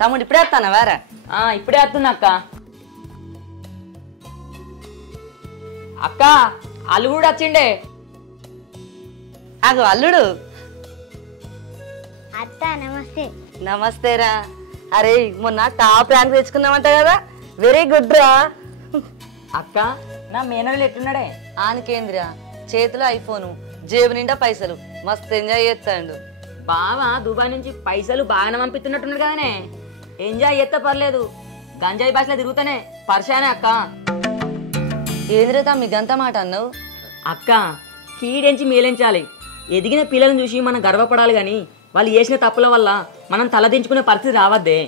తమ్ముడు ఇప్పుడే వస్తానా వేరే? ఇప్పుడే వస్తున్నా అక్క. అక్క అల్లు కూడా వచ్చిండే. అగో అల్లుడు. అత్త నమస్తే. నమస్తేరా. అరే మొన్న టాప్ ర్యాంక్ తెచ్చుకున్నామంట కదా, వెరీ గుడ్ రా. అక్క నా మేనల్లు ఎట్టున్నాడే? ఆనకేంద్రా, చేతిలో ఐఫోను, జేబు నిండా పైసలు, మస్తు ఎంజాయ్ చేస్తాడు. బావా దుబాయ్ నుంచి పైసలు బాగానే పంపిస్తున్నట్టున్నాడు కదనే. ఎంజాయ్ చేస్తే పర్లేదు, గంజాయి భాషలో తిరుగుతానే పరిశానే అక్క. ఏంద్రతా మీకంత మాట అన్నావు? అక్క కీడెంచి మేలించాలి. ఎదిగిన పిల్లలను చూసి మనం గర్వపడాలి కానీ వాళ్ళు చేసిన తప్పుల వల్ల మనం తలదించుకునే పరిస్థితి రావద్దే.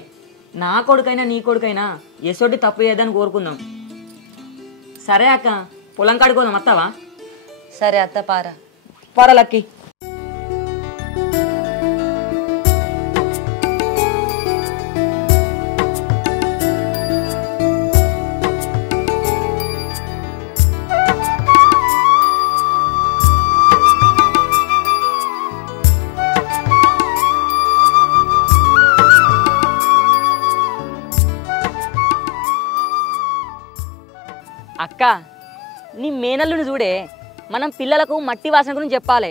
నా కొడుకైనా నీ కొడుకైనా ఎసొడ్డి తప్పు చేయదని కోరుకుందాం. సరే అక్క, పొలం కడుకోదాం, వస్తావా? సరే అత్త పారా. పరలక్కి. అక్క నీ మేనల్లుని చూడే, మనం పిల్లలకు మట్టి వాసన గురించి చెప్పాలి,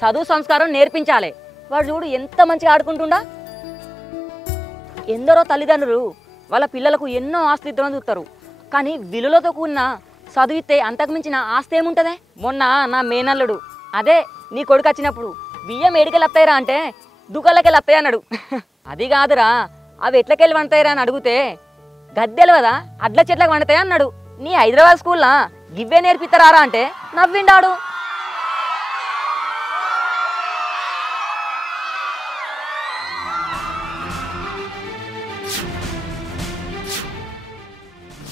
చదువు సంస్కారం నేర్పించాలి. వాడు చూడు ఎంత మంచిగా ఆడుకుంటుండా. ఎందరో తల్లిదండ్రులు వాళ్ళ పిల్లలకు ఎన్నో ఆస్తి ఇద్దామని చూస్తారు, కానీ విలువలతో కూడిన చదివితే అంతకుమించిన ఆస్తి ఏముంటుందే. మొన్న నా మేనల్లుడు అదే నీ కొడుకు వచ్చినప్పుడు బియ్యం ఏడికెళ్ళి వస్తాయిరా అంటే దుకాళ్ళకెళ్ళి వస్తాయి అన్నాడు. అది కాదురా, అవి ఎట్లకెళ్ళి వండుతాయిరా అని అడిగితే గద్దెలు కదా అడ్ల చెట్లకు వండుతాయి అన్నాడు. నీ హైదరాబాద్ స్కూల్లా గివ్వే నేర్పిస్తారా అంటే నవ్విండాడు.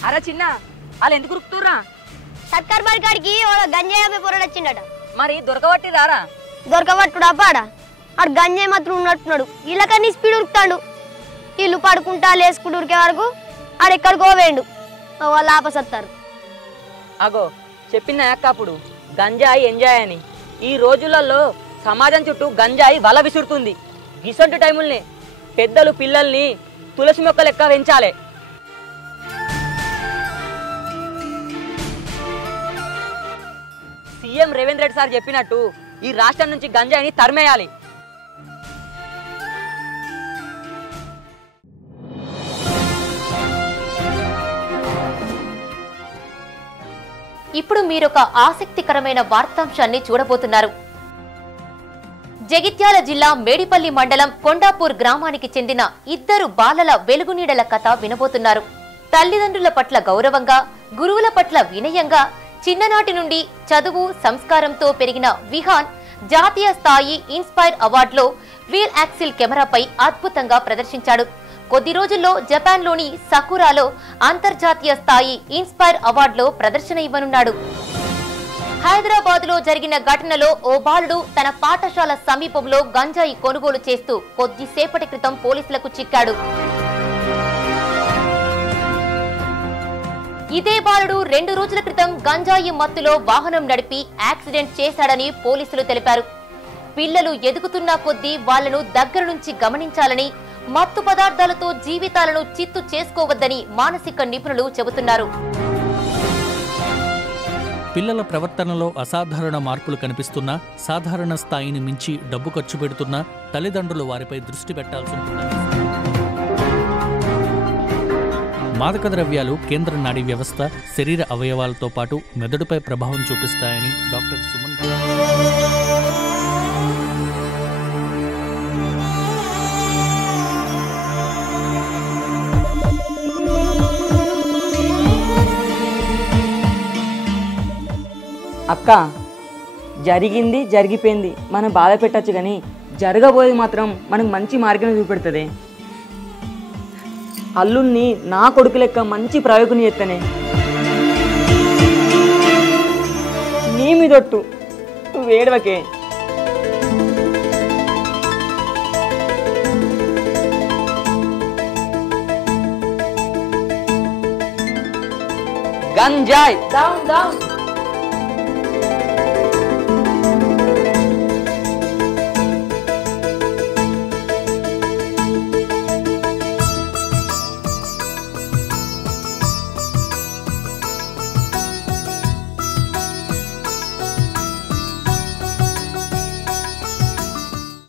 అరే చిన్న, వాళ్ళు ఎందుకు ఉరుకుతుర్రా? సర్కార్ బాడికాడికి గంజాయి పొరడు వచ్చిండట. మరి దొరకబట్టి రారా? దొరకబట్టుడా పాడా? ఆడు గంజాయి మాత్రం ఉన్నట్టున్నాడు. వీళ్ళకన్నీ స్పీడ్ ఉరుకుతాడు. వీళ్ళు పడుకుంటా లేసుకుంటూ ఉరికే వరకు ఆడెక్కడికో వేయండు. వాళ్ళు ఆపసత్తారు. అగో చెప్పిన అక్క అప్పుడు గంజాయి ఎంజాయ్ అని. ఈ రోజులలో సమాజం చుట్టూ గంజాయి వల విసురుతుంది. గిసొంటి టైముల్ని పెద్దలు పిల్లల్ని తులసి మొక్క లెక్క పెంచాలి. సీఎం రేవంత్ రెడ్డి సార్ చెప్పినట్టు ఈ రాష్ట్రం నుంచి గంజాయిని తరిమేయాలి. ఇప్పుడు మీరొక ఆసక్తికరమైన వార్తాంశాన్ని చూడబోతున్నారు. జగిత్యాల జిల్లా మేడిపల్లి మండలం కొండాపూర్ గ్రామానికి చెందిన ఇద్దరు బాలల వెలుగునీడల కథ వినబోతున్నారు. తల్లిదండ్రుల పట్ల గౌరవంగా, గురువుల పట్ల వినయంగా చిన్ననాటి నుండి చదువు సంస్కారంతో పెరిగిన విహాన్ జాతీయ స్థాయి ఇన్స్పైర్ అవార్డులో వీల్ యాక్సిల్ కెమెరాపై అద్భుతంగా ప్రదర్శించాడు. కొద్ది రోజుల్లో జపాన్లోని సకురాలో అంతర్జాతీయ స్థాయి ఇన్స్పైర్ అవార్డులో ప్రదర్శన ఇవ్వనున్నాడు. హైదరాబాద్ లో జరిగిన ఘటనలో ఓ బాలుడు తన పాఠశాల సమీపంలో గంజాయి కొనుగోలు చేస్తూ కొద్దిసేపటి క్రితం పోలీసులకు చిక్కాడు. ఇదే బాలుడు 2 రోజుల క్రితం గంజాయి మత్తులో వాహనం నడిపి యాక్సిడెంట్ చేశాడని పోలీసులు తెలిపారు. పిల్లలు ఎదుగుతున్న కొద్దీ వాళ్లను దగ్గర నుంచి గమనించాలని, మత్తు పదార్థాలతో జీవితాలను చిత్తు చేసుకోవద్దని మానసిక నిపుణులు చెబుతున్నారు. పిల్లల ప్రవర్తనలో అసాధారణ మార్పులు కనిపిస్తున్నా, సాధారణ స్థాయిని మించి డబ్బు ఖర్చు పెడుతున్నా తల్లిదండ్రులు వారిపై దృష్టి పెట్టాల్సి ఉంటుంది. మాదక ద్రవ్యాలు కేంద్ర నాడీ వ్యవస్థ, శరీర అవయవాలతో పాటు మెదడుపై ప్రభావం చూపిస్తాయని డాక్టర్ సుమన్ అక్క జరిగింది జరిగిపోయింది, మనం బాధ పెట్టచ్చు కానీ జరగబోయేది మాత్రం మనకు మంచి మార్గం చూపెడుతుంది. అల్లుణ్ణి నా కొడుకు లెక్క మంచి ప్రయోగం చేస్తేనే నీ మీదొట్టు నువ్వు ఏడవకే. గంజాయ్ డౌన్ డౌన్.